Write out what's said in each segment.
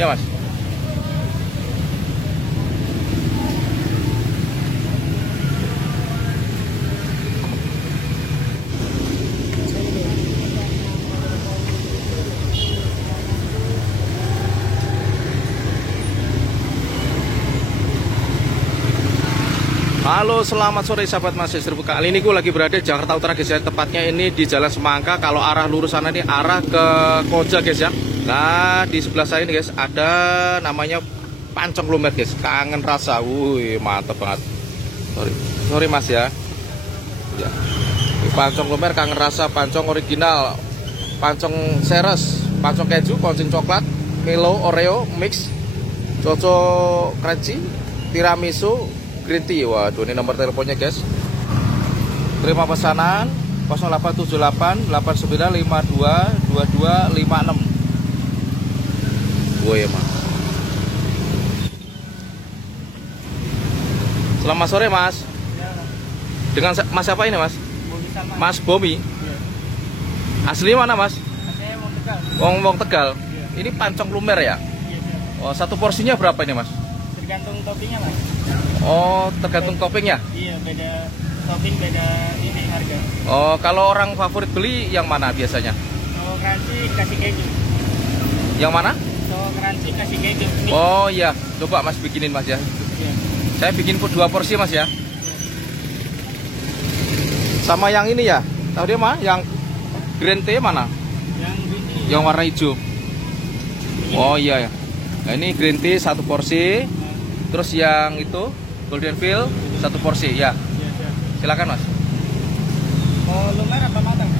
Iya mas. Halo, selamat sore sahabat Mas Serbu. Kali ini gue lagi berada di Jakarta Utara guys ya. Tepatnya ini di Jalan Semangka. Kalau arah lurus sana ini arah ke Koja guys ya. Nah, di sebelah saya ini guys ada namanya Pancong Lumer guys. Kangen rasa. Wih, mantep banget. Sorry Mas ya. Ya. Pancong Lumer kangen rasa, pancong original, pancong seres, pancong keju, pancong coklat, Milo, Oreo, mix, coco crunchy, tiramisu, green tea. Waduh, ini nomor teleponnya guys. Terima pesanan 0878 8952 2256. Woi emang. Selamat sore mas. Dengan mas apa ini mas? Mas Bomi. Asli mana mas? Wong Tegal. Ini pancong lumer ya? Oh, satu porsinya berapa ini mas? Tergantung toppingnya mas. Oh, tergantung toppingnya? Iya, beda topping, beda ini harga. Oh, kalau orang favorit beli yang mana biasanya? Kalau crunchy kasih keju. Yang mana? Kalau crunchy kasih keju. Ini. Oh iya, coba mas bikinin mas ya. Iya. Saya bikin 2 porsi mas ya. Sama yang ini ya, tahu dia mah? Yang green tea mana? Yang ini. Yang warna hijau. Oh iya ya. Nah ini green tea 1 porsi. Terus yang itu Golden Fill 1 porsi ya. Iya. Silakan mas. Mau lumer apa matang?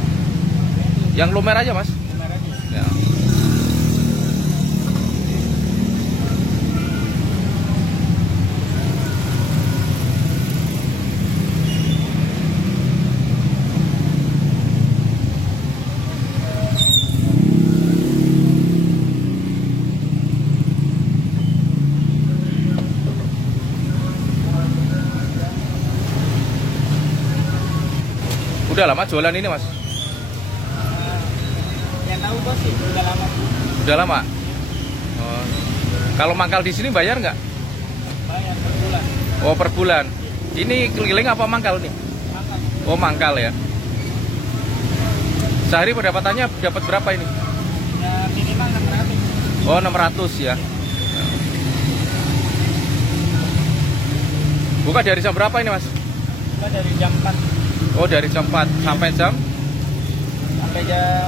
Yang lumer aja mas. Lumer aja. Ya. Udah lama jualan ini mas? Yang tahu bos sih udah lama. Udah lama? Oh. Kalau mangkal di sini bayar nggak? Bayar per bulan. Oh per bulan. Ini keliling apa mangkal nih? Mangkal. Oh mangkal ya. Sehari pendapatannya dapat berapa ini? Ya minimal 600. Oh 600 ya. Buka dari jam berapa ini mas? Buka dari jam 4. Oh dari jam 4 sampai jam? Sampai jam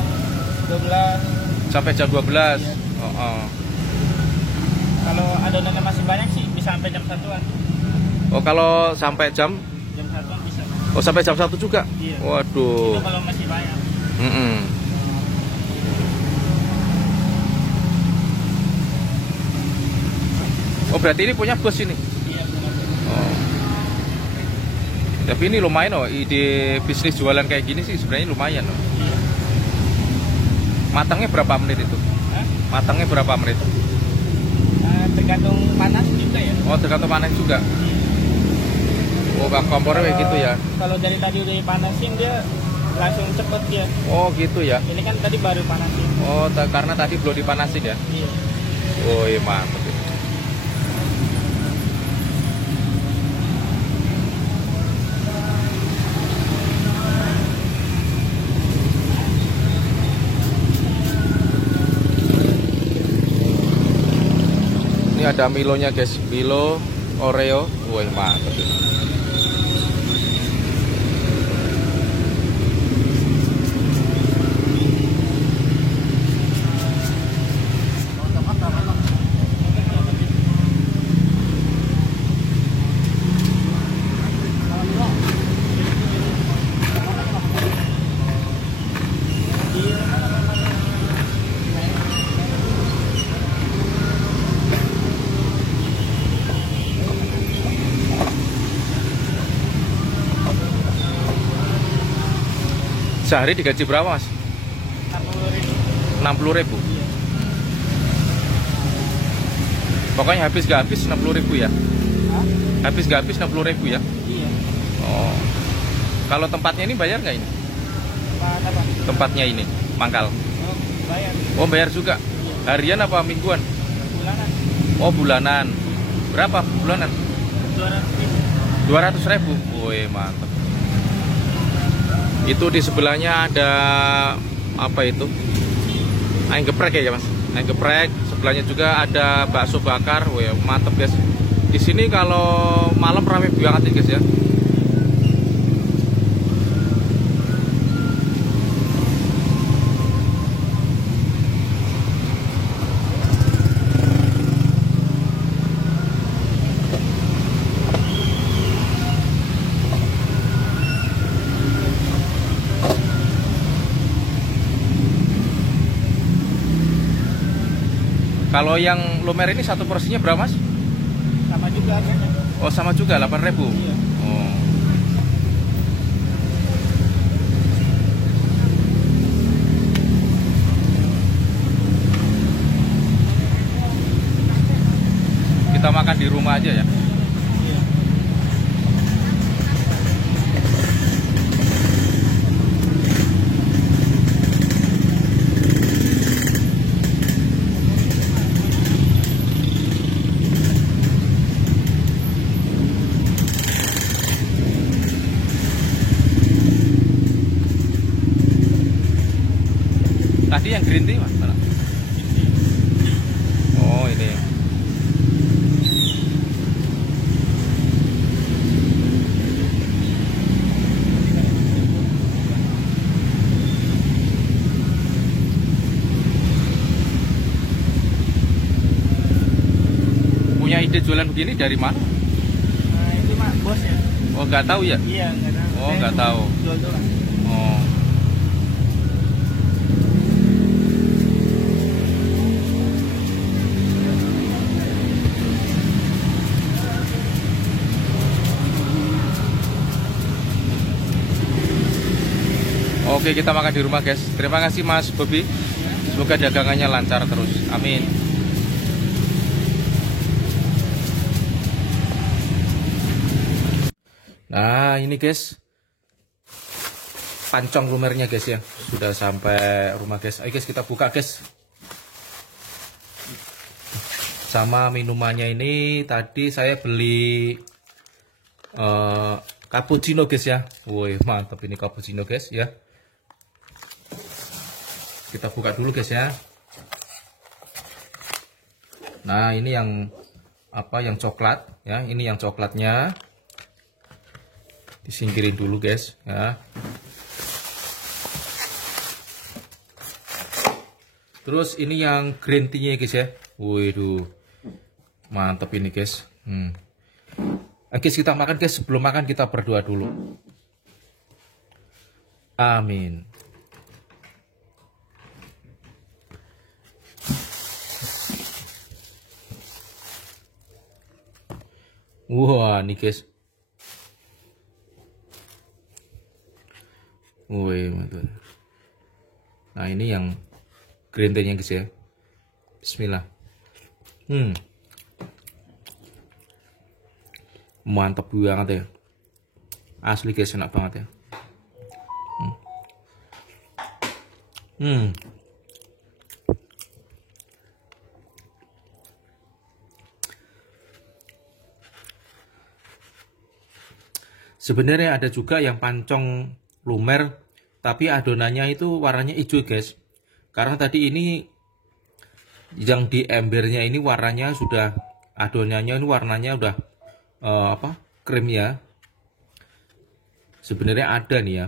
12. Sampai jam 12. Iya. Oh. Kalau adonannya masih banyak sih bisa sampai jam 1-an. Oh kalau sampai jam? Jam 1-an bisa. Oh sampai jam 1 juga? Iya. Waduh. Itu kalau masih banyak. Oh berarti ini punya bos ini? Iya benar. Oh. Tapi ini lumayan loh, ide bisnis jualan kayak gini sih sebenarnya lumayan loh. Iya. Matangnya berapa menit itu? Hah? Matangnya berapa menit? Tergantung panas juga ya. Oh tergantung panas juga. Oh kompornya kayak gitu ya. Kalau dari tadi udah dipanasin dia langsung cepet dia. Oh gitu ya. Ini kan tadi baru panasin. Oh karena tadi belum dipanasin ya. Iya. Oh iya mantap. Ini ada Milonya guys, Milo, Oreo, wah mantap ini. Sehari digaji berapa mas? 60.000. Iya. Pokoknya habis gak habis 60.000 ya? Hah? Habis gak habis 60.000 ya? Iya. Oh. Kalau tempatnya ini bayar nggak ini? Apa? Tempatnya ini, mangkal. Oh, bayar. Oh bayar juga? Iya. Harian apa mingguan? Bulan. Oh, bulanan. Berapa bulanan? 200.000. Woi, mantap. Itu di sebelahnya ada apa itu? Ayam geprek ya, Mas. Ayam geprek. Sebelahnya juga ada bakso bakar. Woi, mantap, guys. Di sini kalau malam ramai banget nih, guys ya. Kalau yang lumer ini satu porsinya berapa, Mas? Sama juga harganya. Oh, sama juga 8.000. Iya. Oh. Kita makan di rumah aja ya. Iya. Tadi yang green tea, Mas? Mana? Oh, ini. Punya ide jualan begini dari mana? Nah, itu mak bosnya. Oh, nggak tahu ya? Iya, nggak tahu. Oh, nggak tahu. Jual doang. Oh. Oke, kita makan di rumah, guys. Terima kasih, Mas Bobi. Semoga dagangannya lancar terus. Amin. Nah, ini guys, pancong lumernya guys ya, sudah sampai rumah guys. Ayo guys, kita buka guys. Sama minumannya ini tadi saya beli cappuccino guys ya. Woi, mantap ini cappuccino guys ya. Kita buka dulu guys ya. Nah, ini yang apa, yang coklat ya. Ini yang coklatnya. Disingkirin dulu guys ya. Terus ini yang green tea-nya guys ya. Waduh, mantap ini guys. Guys, kita makan guys. Sebelum makan kita berdoa dulu. Amin. Wah, nih guys. Wih, mantap. Nah, ini yang green tea-nya guys ya. Bismillah. Mantap banget ya. Asli guys, enak banget ya. Sebenarnya ada juga yang pancong lumer, tapi adonannya itu warnanya hijau guys. Karena tadi ini yang di embernya ini warnanya sudah, adonannya ini warnanya udah apa, krim ya. Sebenarnya ada nih ya.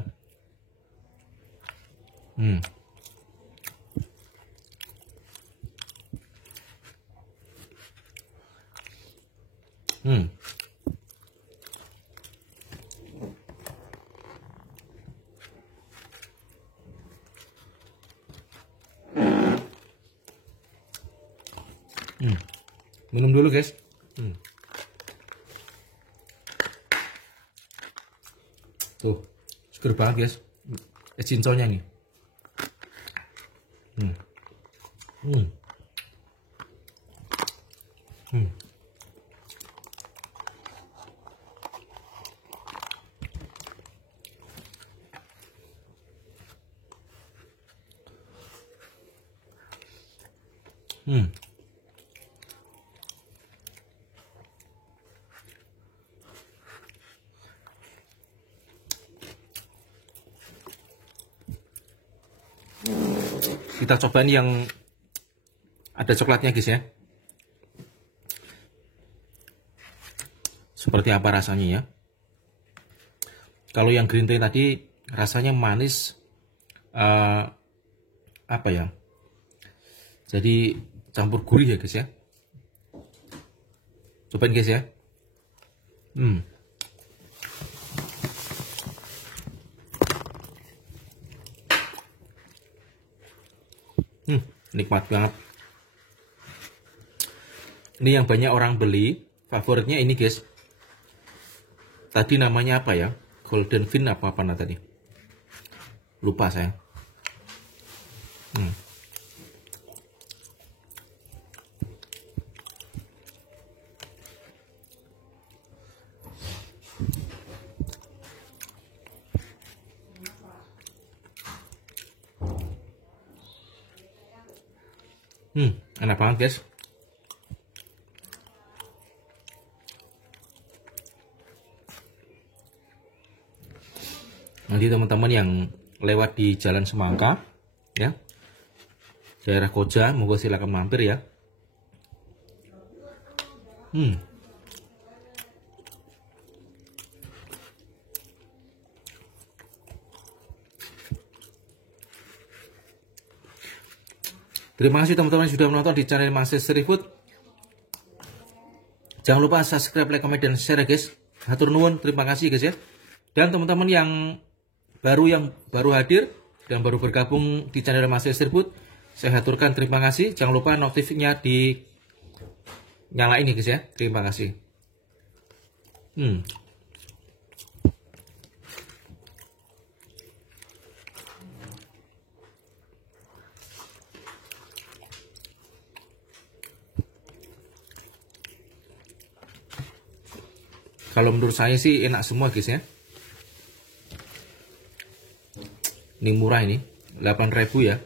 Minum dulu guys. Tuh, seger banget guys. Es cincolnya nih. Kita cobain yang ada coklatnya guys ya. Seperti apa rasanya ya. Kalau yang green tea tadi rasanya manis, apa ya, jadi campur gurih ya guys ya. Cobain guys ya. Nikmat banget. Ini yang banyak orang beli, favoritnya ini guys. Tadi namanya apa ya? Golden Fin apa tadi? Lupa saya. Enak banget guys. Nanti teman-teman yang lewat di Jalan Semangka ya, daerah Koja, moga silakan mampir ya. Terima kasih teman-teman sudah menonton di channel Mas Street Food. Jangan lupa subscribe, like, comment, dan share guys. Hatur nuwun, terima kasih guys ya. Dan teman-teman yang baru hadir dan baru bergabung di channel Mas Street Food, saya haturkan terima kasih. Jangan lupa notifiknya di nyalain ya guys ya. Terima kasih. Kalau menurut saya sih enak semua guys ya. Ini murah ini, 8.000 ya.